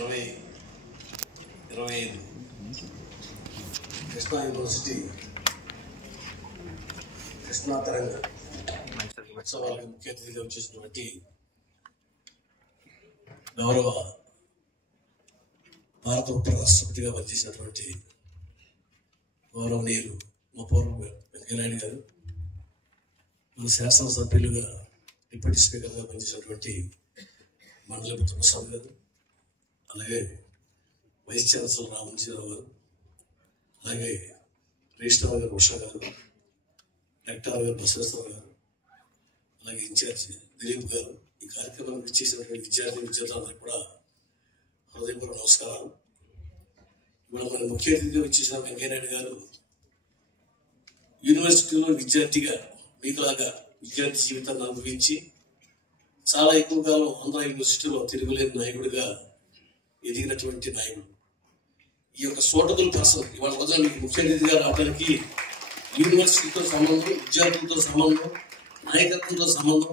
2025 Krishna university Krishna తరంగ ఉత్సవాలకు ముఖ్య అతిథిగా వచ్చేసినటువంటి గౌరవ భారత ఉపరాష్ట్రపతిగా పనిచేసినటువంటి గౌరవనీయులు ముప్పవరపు వెంకయ్యనాయుడు గారు, మన శాసనసభ్యులుగా డిప్యూటీ స్పీకర్గా పనిచేసినటువంటి మండలి ప్రసాద్ గారు, అలాగే వైస్ ఛాన్సలర్ రామజీరావు గారు, అలాగే రిజిస్ట్రార్ గారు ఉషా గారు, డైరెక్టర్ గారు బసవేశ్వర గారు, అలాగే ఇన్ఛార్జి దిలీప్ గారు, ఈ కార్యక్రమానికి ఇచ్చేసినటువంటి విద్యార్థులందరికీ కూడా హృదయపూర్వక నమస్కారాలు. ఇవాళ మన ముఖ్య అతిథిగా ఇచ్చేసిన వెంకయ్యనాయుడు గారు యూనివర్సిటీలో విద్యార్థిగా మీకులాగా విద్యార్థి జీవితాన్ని అనుభవించి చాలా ఎక్కువ కాలం ఆంధ్ర యూనివర్సిటీలో తిరుగులేని నాయకుడిగా ఎదిగినటువంటి నాయకుడు. ఈ యొక్క సూటబుల్ పర్సన్ ఇవాళ రోజున మీకు ముఖ్య అతిథిగా రావడానికి యూనివర్సిటీతో సంబంధం, విద్యార్థులతో సంబంధం, నాయకత్వంతో సంబంధం,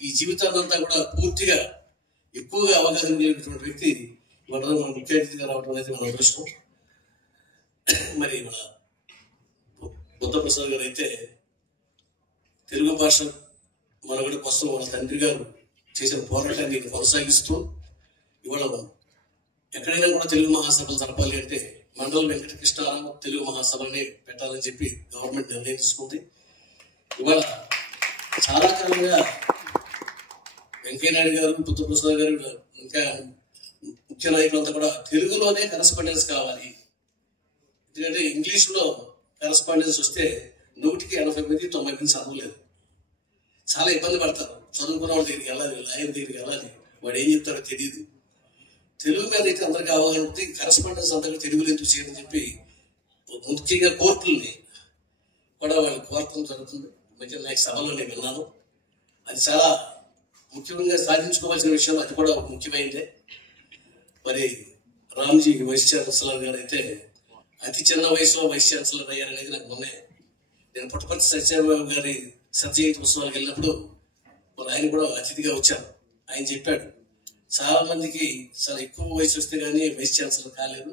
ఈ జీవితాన్నంతా కూడా పూర్తిగా ఎక్కువగా అవగాహన కలిగినటువంటి వ్యక్తి ఇవాళ మన ముఖ్య అతిథిగా రావడం అనేది మన అదృష్టం. మరి మన బుద్ధప్రసాద్ గారు అయితే తెలుగు భాష మనుగడ కోసం వాళ్ళ తండ్రి గారు చేసిన పోరాటాన్ని కొనసాగిస్తూ ఇవాళ ఎక్కడైనా కూడా తెలుగు మహాసభలు జరపాలి అంటే మండల వెంకటకృష్ణారావు తెలుగు మహాసభని పెట్టాలని చెప్పి గవర్నమెంట్ నిర్ణయం తీసుకుంది. ఇవాళ చాలా కాలంగా వెంకయ్యనాయుడు గారు, బుద్ధప్రసాద్ గారు, ఇంకా ముఖ్య నాయకులంతా కూడా తెలుగులోనే కరెస్పాండెన్స్ కావాలి. ఎందుకంటే ఇంగ్లీష్లో కరెస్పాండెన్స్ వస్తే 100కి 80-90 చదవలేదు, చాలా ఇబ్బంది పడతారు. చదువుకున్న వాడి దగ్గరికి వెళ్ళాలి, లాయర్ దగ్గరికి వెళ్ళాలి, వాడు ఏం చెప్తాడో తెలియదు. తెలుగు మీద అయితే అందరికీ అవగాహన ఉంటుంది. కరెస్పాండెన్స్ అందరికీ తెలుగులో ఎందుకు చేయని చెప్పి ముఖ్యంగా కోర్టుల్ని కూడా వాళ్ళు కోరటం జరుగుతుంది. ముఖ్యంగా నాకు సభలో నేను విన్నాను. అది చాలా ముఖ్యంగా సాధించుకోవాల్సిన విషయం, అది కూడా ఒక ముఖ్యమైనదే. మరి రామ్జీ వైస్ ఛాన్సలర్ గారు అయితే అతి చిన్న వయసులో వైస్ ఛాన్సలర్ అయ్యారనేది నాకు మొన్నే, నేను పుట్టపర్తి సత్యబాబు గారి సత్యజయంతి ఉత్సవాలకు వెళ్ళినప్పుడు ఆయన కూడా అతిథిగా వచ్చారు. ఆయన చెప్పాడు, చాలా మందికి చాలా ఎక్కువ వయసు వస్తే కానీ వైస్ ఛాన్సలర్ కాలేదు,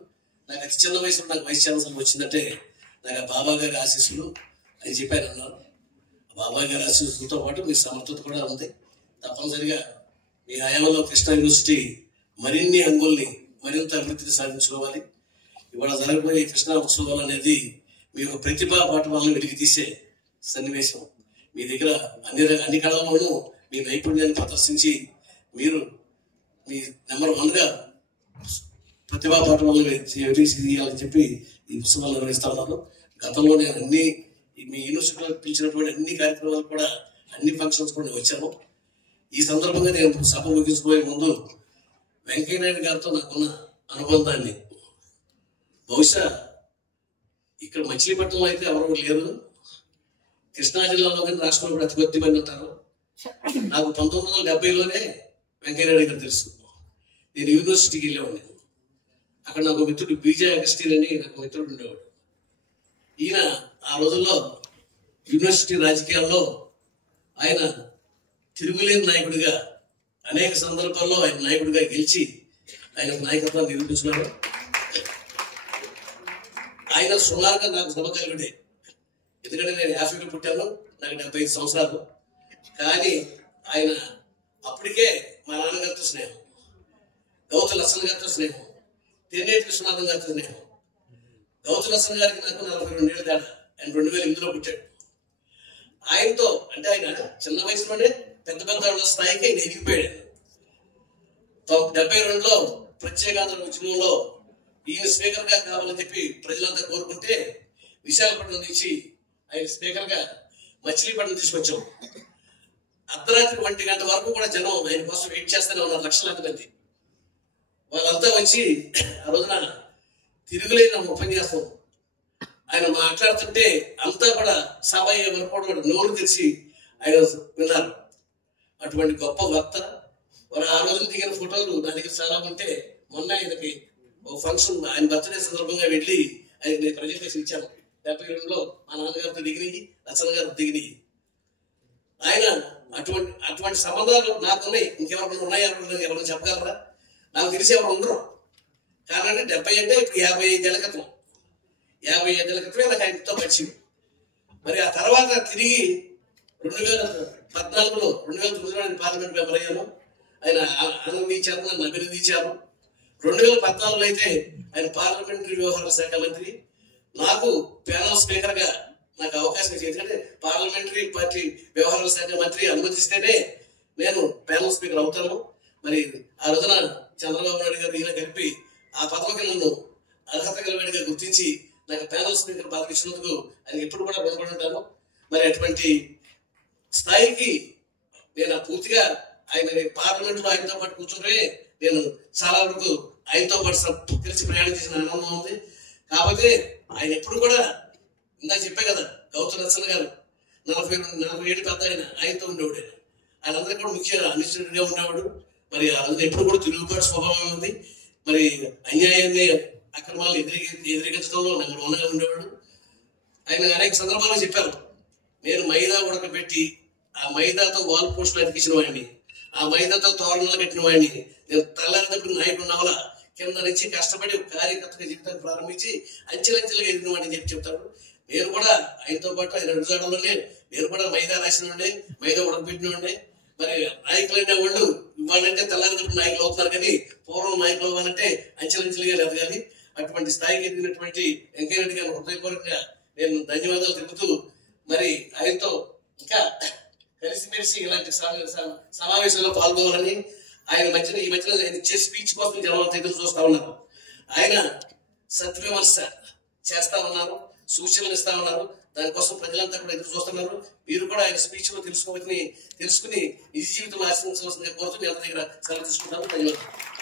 నాకు అతి చిన్న వయసులో నాకు వైస్ ఛాన్సలర్ వచ్చిందంటే నాకు ఆ బాబా గారి ఆశీస్సులు అని చెప్పారు అన్నారు. బాబా గారి ఆశీస్సులతో పాటు మీ సమర్థత కూడా ఉంది. తప్పనిసరిగా మీ హయాంలో కృష్ణా యూనివర్సిటీ మరిన్ని అంగుల్ని మరింత అభివృద్ధిని సాధించుకోవాలి. ఇవాళ జరగబోయే కృష్ణా ఉత్సవాలు అనేది మీ యొక్క ప్రతిభా పాఠవాలను వెలికి తీసే సన్నివేశం. మీ దగ్గర అన్ని కళల్లోనూ మీ నైపుణ్యాన్ని ప్రదర్శించి మీరు మీ నెంబర్ 1గా ప్రతిభా పాఠవాలను తీయాలని చెప్పి ఈ ఉత్సవాలు నిర్వహిస్తా ఉన్నాను. గతంలో నేను అన్ని మీ యూనివర్సిటీలో పిలిచినటువంటి అన్ని కార్యక్రమాలు కూడా, అన్ని ఫంక్షన్స్ కూడా నేను వచ్చాను. ఈ సందర్భంగా నేను సభ ముగించిపోయే ముందు వెంకయ్యనాయుడు గారితో నాకున్న అనుబంధాన్ని, బహుశా ఇక్కడ మచిలీపట్నంలో అయితే ఎవరు లేరు, కృష్ణా జిల్లాలో కానీ రాష్ట్రంలో కూడా అతి కొద్ది మంది ఉంటారు. నాకు 1970లోనే వెంకయ్యనాయుడు గారు తెలుసు. నేను యూనివర్సిటీకి వెళ్ళేవాడిని. అక్కడ నాకు మిత్రుడు బీజే అగస్టిన్ అని నాకు మిత్రుడు ఉండేవాడు. ఈయన ఆ రోజుల్లో యూనివర్సిటీ రాజకీయాల్లో ఆయన తిరుగులేని నాయకుడిగా, అనేక సందర్భాల్లో ఆయన నాయకుడిగా గెలిచి ఆయన నాయకత్వాన్ని నిరూపించుకున్నాడు. ఆయన సుమారుగా నాకు సమకాలీనుడే. ఎందుకంటే నేను 50లో పుట్టాను, నాకు 75 సంవత్సరాలు. కానీ ఆయన అప్పటికే మా నాన్నగారితో స్నేహం, గౌతు లక్ష్మణ్ గారితో స్నేహం, తెన్నేటి కృష్ణనాథం గారితో స్నేహం. గౌతు లక్ష్మణ్ గారికి నాకు 42 ఏళ్ళు తేడా. ఆయన 2008లో పుట్టాడు. ఆయనతో అంటే ఆయన చిన్న వయసులోనే పెద్ద పెద్ద స్థాయికి ఆయన ఎదిగిపోయాడు. 72లో ప్రత్యేకాంధ్ర ఉద్యమంలో ఈయన స్పీకర్ గా కావాలని చెప్పి ప్రజలంతా కోరుకుంటే విశాఖపట్నం నుంచి ఆయన స్పీకర్ గా మచిలీపట్నం తీసుకొచ్చాం. అర్ధరాత్రి 1 గంట వరకు కూడా జనం ఆయన కోసం వెయిట్ చేస్తూనే ఉన్నారు, లక్షలాది మంది. వాళ్ళంతా వచ్చి ఆ రోజున తిరుగులేని ఉపన్యాసం ఆయన మాట్లాడుతుంటే అంతా కూడా సభ వరకు కూడా నోరు తెరిచి ఆయన విన్నారు. అటువంటి గొప్ప వక్త. వారు ఆ రోజున దిగిన ఫోటోలు నా దగ్గర చాలా ఉంటే, మొన్న ఆయనకి ఒక ఫంక్షన్ ఆయన బర్త్డే సందర్భంగా వెళ్ళి ఆయనకి నేను ప్రజెంటేషన్ ఇచ్చాను. 72లో మా నాన్నగారితో దిగినాయి, లక్ష్మణ్ గారితో దిగినాయి. ఆయన అటువంటి సంబంధాలు నాకున్నాయి. ఇంకెవరైనా ఉన్నాయా ఎవరైనా చెప్పగలరా? నాకు తెలిసి ఎవరు ఉండరు. కారణం 70 అంటే ఇప్పుడు 55 ఏళ్ల క్రితం. 55 ఏళ్ల క్రితమే నాకు ఆయనతో పరిచయం. మరి ఆ తర్వాత తిరిగి 2014లో 2009లో ఆయన పార్లమెంట్ మెంబర్ అయ్యాను. ఆయన ఆనందించారు, నన్ను అభినందించారు. 2014లో అయితే ఆయన పార్లమెంటరీ వ్యవహారాల శాఖ మంత్రి. నాకు ప్యానల్ స్పీకర్ గా నాకు అవకాశం ఇచ్చింది. ఎందుకంటే పార్లమెంటరీ పార్టీ వ్యవహారాల శాఖ మంత్రి అనుమతిస్తేనే నేను ప్యానల్ స్పీకర్ అవుతాను. మరి ఆ రోజున చంద్రబాబు నాయుడు గారు ఈయన కలిపి ఆ పదవికి నన్ను అర్హత కలిగినగా గుర్తించి నాకు ప్యానల్ స్పీకర్ పదవి ఇచ్చినందుకు ఆయన ఎప్పుడు కూడా రుణపడి ఉంటాను. మరి అటువంటి స్థాయికి నేను పూర్తిగా ఆయన పార్లమెంట్ లో ఆయనతో పాటు కూర్చుంటే నేను చాలా వరకు ఆయనతో పాటు కలిసి ప్రయాణం చేసిన ఆనందం ఉంది. కాకపోతే ఆయన ఎప్పుడు కూడా ఇందాక చెప్పే కదా గౌతమ్ నచ్చల్ గారు 40 ఏళ్ళు పెద్ద ఆయనతో ఉండేవాడు. ఆయనందరికీ కూడా ముఖ్య అనిశ్చితుడిగా ఉండేవాడు. మరి అందులో ఎప్పుడు కూడా తిరుగుబాటు స్వభావం ఉంది. మరి అన్యాయాన్ని అక్రమాలను ఎదిరించడంలో నెంబర్ 1గా ఉండేవాడు. ఆయన అనేక సందర్భాల్లో చెప్పారు, నేను మైదా ఉడకబెట్టి ఆ మైదాతో వాల్ పోస్టులు అతికించిన వాడిని, ఆ మైదాతో తోరణాలు కట్టిన వాడిని, నేను తెల్లారినప్పుడు నాయకుడు నవల కింద నుంచి కష్టపడి కార్యకర్తగా జీవితాన్ని ప్రారంభించి అంచెలంచెలుగా ఎదిగిన వాడిని చెప్పి చెప్తారు. నేను కూడా ఆయనతో పాటు ఆయన అడుగుజాడలోనే నేను కూడా మైదా రాసిన వాడిని, మైదా ఉడకబెట్టిన వాడిని. మరి నాయకులు అనే వాళ్ళు ఇవ్వాలంటే తెల్లారినప్పుడు నాయకులు అవుతున్నారు, కానీ పూర్వం నాయకులు అవ్వాలంటే అంచెలంచెలుగా ఎదగాలి. అటువంటి స్థాయికి ఎదిగినటువంటి వెంకయ్య రెడ్డి గారు హృదయపూర్వకంగా నేను ధన్యవాదాలు తెలుపుతూ, మరి ఆయనతో ఇంకా కలిసిమెలిసి ఇలాంటి సమావేశంలో పాల్గొనాలని ఆయన ఈ మధ్యన ఆయన ఇచ్చే స్పీచ్ కోసం జనం ఎదురు చూస్తా ఉన్నారు. ఆయన సత్విమర్శ చేస్తా ఉన్నారు, సూచనలు ఇస్తా ఉన్నారు. దానికోసం ప్రజలంతా కూడా ఎదురు చూస్తున్నారు. మీరు కూడా ఆయన స్పీచ్ లో తెలుసుకుని నిజ జీవితంలో ఆశించవలసిందిగా కోరుతూ మీ అందరి దగ్గర సెలవు తీసుకుంటాను. ధన్యవాదాలు.